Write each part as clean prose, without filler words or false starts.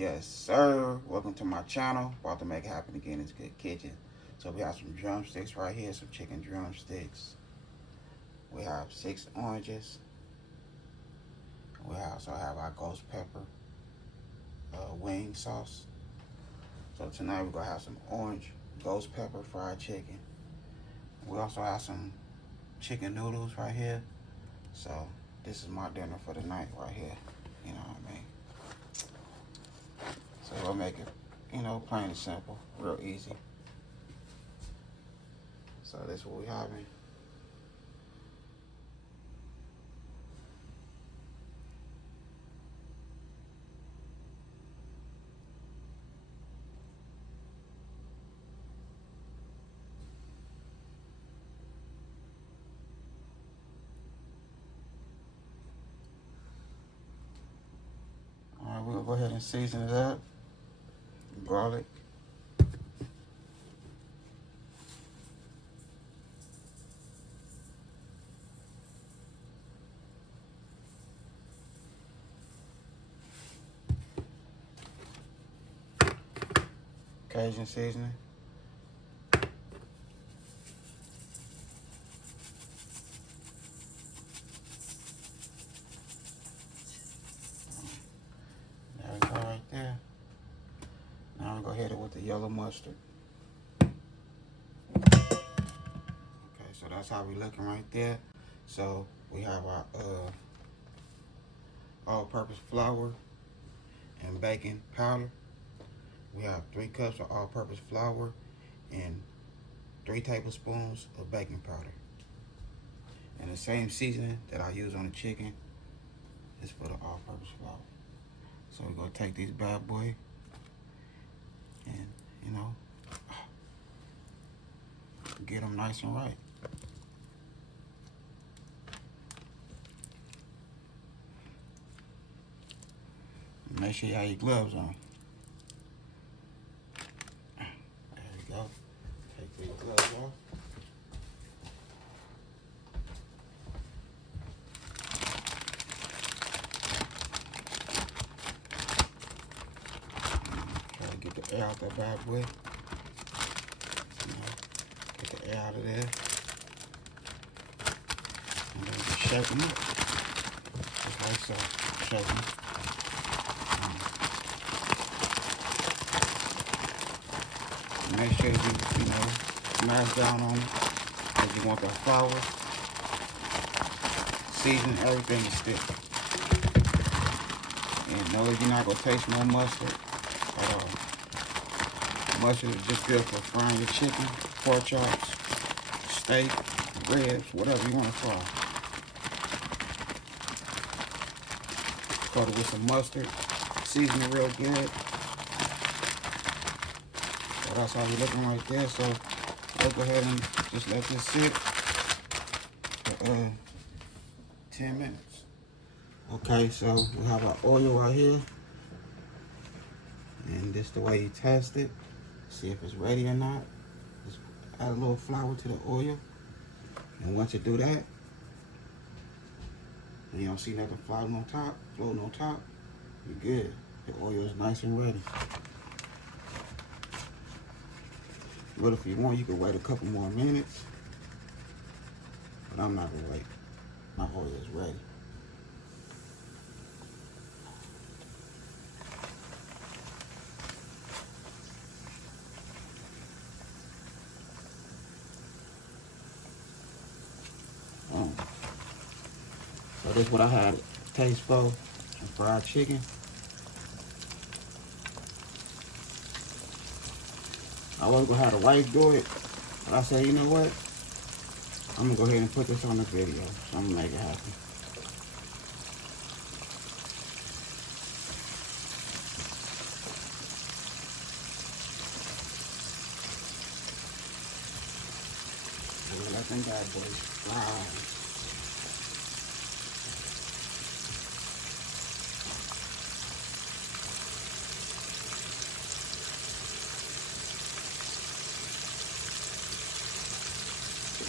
Yes, sir. Welcome to my channel. About to make it happen again in this good kitchen. So we have some drumsticks right here, some chicken drumsticks. We have 6 oranges. We also have our ghost pepper wing sauce. So tonight we're gonna have some orange ghost pepper fried chicken. We also have some chicken noodles right here. So this is my dinner for the night right here. You know what I mean? So we'll make it, plain and simple, real easy. So this is what we having. All right, we'll go ahead and season it up. Garlic. Cajun seasoning. There we go right there. Now I'm gonna go ahead with the yellow mustard. Okay, so that's how we looking right there. So we have our all-purpose flour and baking powder. We have 3 cups of all-purpose flour and 3 tablespoons of baking powder. And the same seasoning that I use on the chicken is for the all-purpose flour. So we're gonna take these bad boy and, get them nice and right. Make sure you have your gloves on. There we go. Take these gloves off. Try to get the air out that bad boy. Get the air out of there. And then just shake them up. Just like so. Shake them. Make sure you smash down on it because you want that flour. Season everything to stick. And no, you're not gonna taste no mustard at all. Mustard is just good for frying your chicken, pork chops, steak, ribs, whatever you want to fry. Coat it with some mustard, season it real good. So that's how we're looking right there. So let's go ahead and just let this sit for 10 minutes. Okay, so we have our oil right here. And this is the way you test it. See if it's ready or not. Just add a little flour to the oil. And once you do that, and you don't see nothing floating on top, you're good. The oil is nice and ready. But if you want, you can wait a couple more minutes. But I'm not gonna wait. My oil is ready. So this is what I had taste for and fried chicken. I was gonna have the wife do it, but I said, you know what? I'm gonna go ahead and put this on the video. So I'm gonna make it happen. So let them bad boys fry.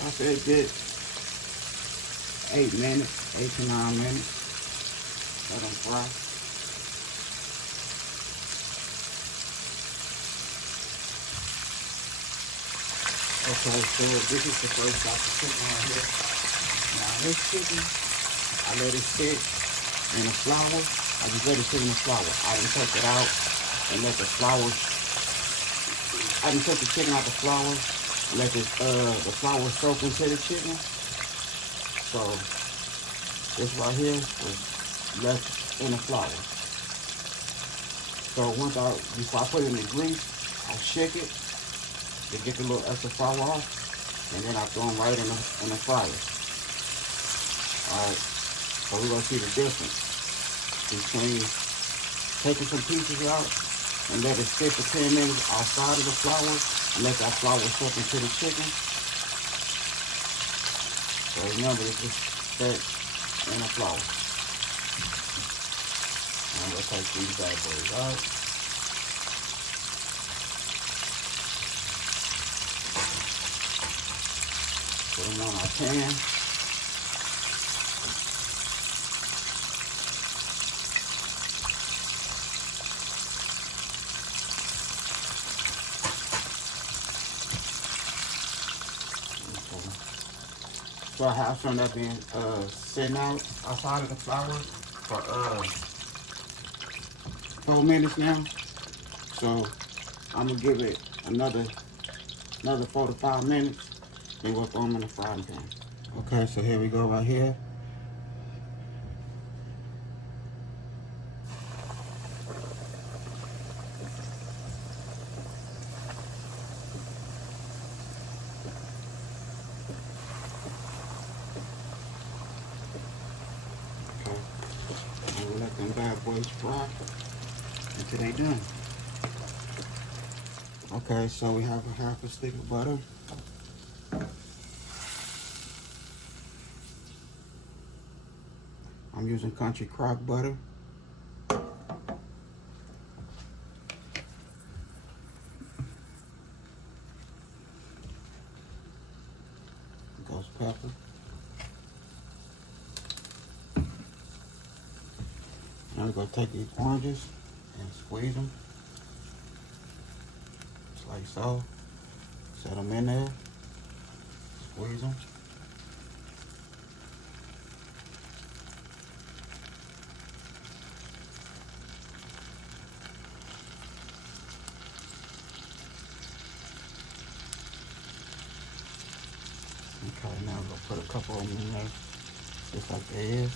I said good 8 minutes, 8 to 9 minutes. Let them fry. Okay, so this is the first batch of chicken right here. Now this chicken, I let it sit in the flour. I just let it sit in the flour. I didn't take it out and let the flour. I didn't take the chicken out the flour and let the flour soak into the chicken. So this right here was left in the flour. So before I put it in the grease, I shake it to get the little extra flour off, and then I throw them right in the fryer. Alright, so we're gonna see the difference between taking some pieces out and let it sit for 10 minutes outside of the flour and let that flour soak into the chicken. So remember, this is set in the flour. I'm gonna take these bad boys out. Put them on our pan. So I have some that been sitting outside of the flour for 4 minutes now. So I'm gonna give it another 4 to 5 minutes. Then we'll throw them in the frying pan. Okay, so here we go right here. Okay, and we'll let them bad boys fry until they done. Okay, so we have a half a stick of butter. I'm using country crock butter. Ghost pepper. Now we're gonna take these oranges and squeeze them. Just like so. Set them in there. Squeeze them. Okay, now we're gonna put a couple of them in there, just like they is.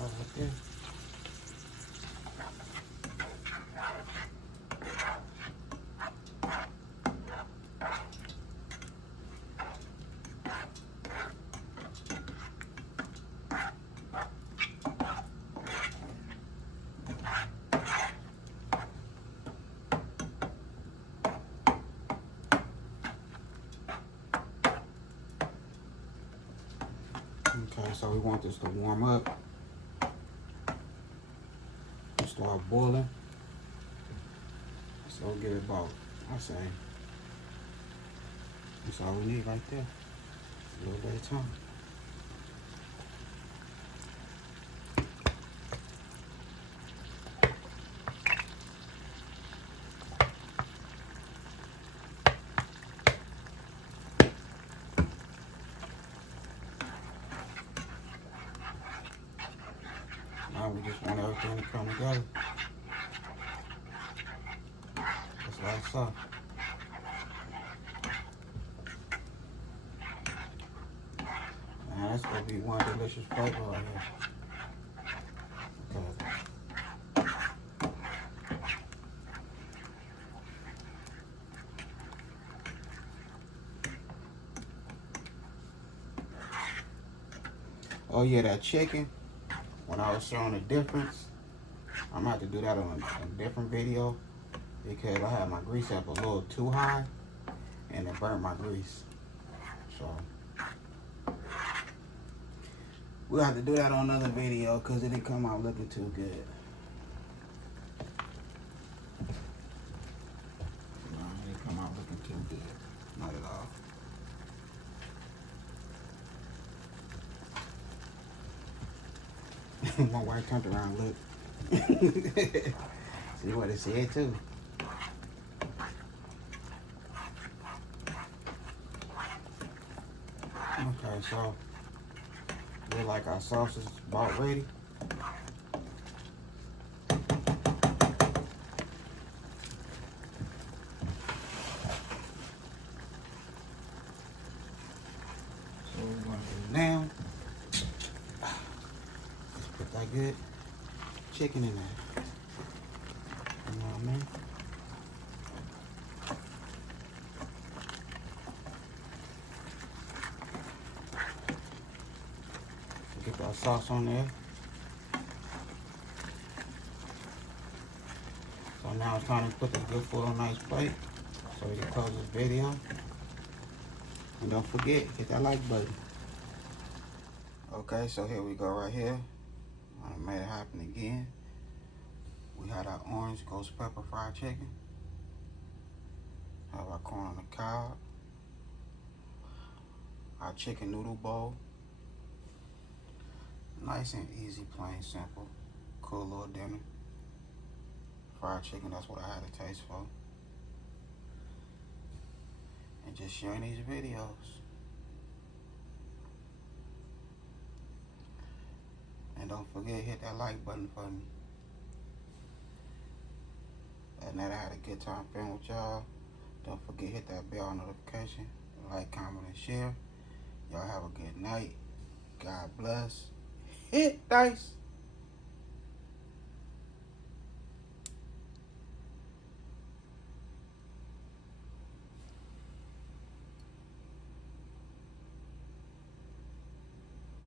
Right there. Okay, so we want this to warm up. Start boiling. So we'll get about, I say, that's all we need right there. A little bit of time. Now we just want everything to come together. Just like so. Man, that's gonna be one delicious flavor right here. Okay. Oh yeah, that chicken, when I was showing the difference, I'm gonna have to do that on a different video because I had my grease up a little too high and it burnt my grease. So we'll have to do that on another video because it didn't come out looking too good. No, it didn't come out looking too good. Not at all. My wife turned around and looked. See what it said too. Okay, so look like our sauce is about ready. So what we're gonna do now, let's put that good chicken in there. You know what I mean? Get that sauce on there. So now it's time to put this good food on a nice plate so we can close this video. And don't forget, hit that like button. Okay, so here we go right here. I made it happen again. We had our orange ghost pepper fried chicken. Have our corn on the cob. Our chicken noodle bowl. Nice and easy, plain simple. Cool little dinner. Fried chicken, that's what I had a taste for. And just sharing these videos. And don't forget, hit that like button for me. And that I had a good time filming with y'all. Don't forget, hit that bell notification. Like, comment, and share. Y'all have a good night. God bless. Hit dice.